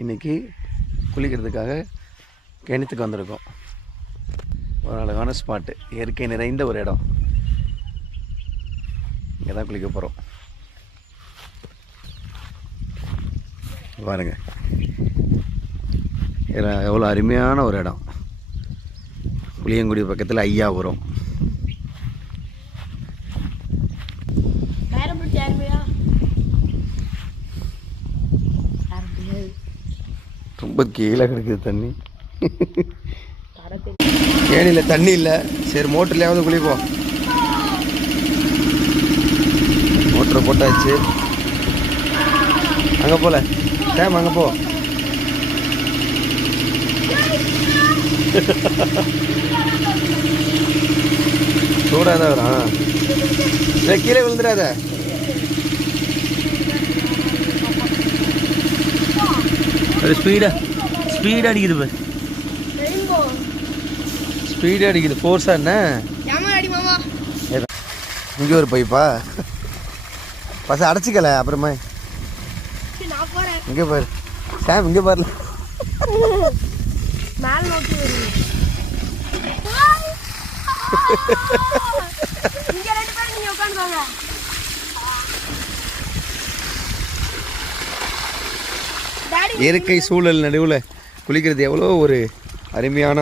இன்றைக்கி குளிக்கிறதுக்காக கிணத்துக்கு வந்திருக்கோம். ஒரு அழகான ஸ்பாட்டு, இயற்கை நிறைந்த ஒரு இடம். இங்கே தான் குளிக்க போகிறோம். பாருங்கள் எவ்வளோ அருமையான ஒரு இடம். புளியங்குடி பக்கத்தில் ஐயாபுரம். ரொம்ப கீழே கிடக்குது தண்ணி. ஏனியில் தண்ணி இல்லை. சரி மோட்டர்லையாவது குளிப்போம். மோட்டரை போட்டாச்சு. அங்கே போல டேம், அங்கே போ. சூடாக தான் வரும். கீழே விழுந்துடாத. அது ஸ்பீடாக அடிக்குது பாரு. ஸ்பீடாக அடிக்குது. ஃபோர்ஸாக என்ன? இங்கே ஒரு பைப்பா பசங்க அடைச்சிக்கல. அப்புறமா இங்கே பாரு சாம், இங்கே பாருல. இயற்கை சூழல் நடுவில் குளிக்கிறது எவ்வளோ ஒரு அருமையான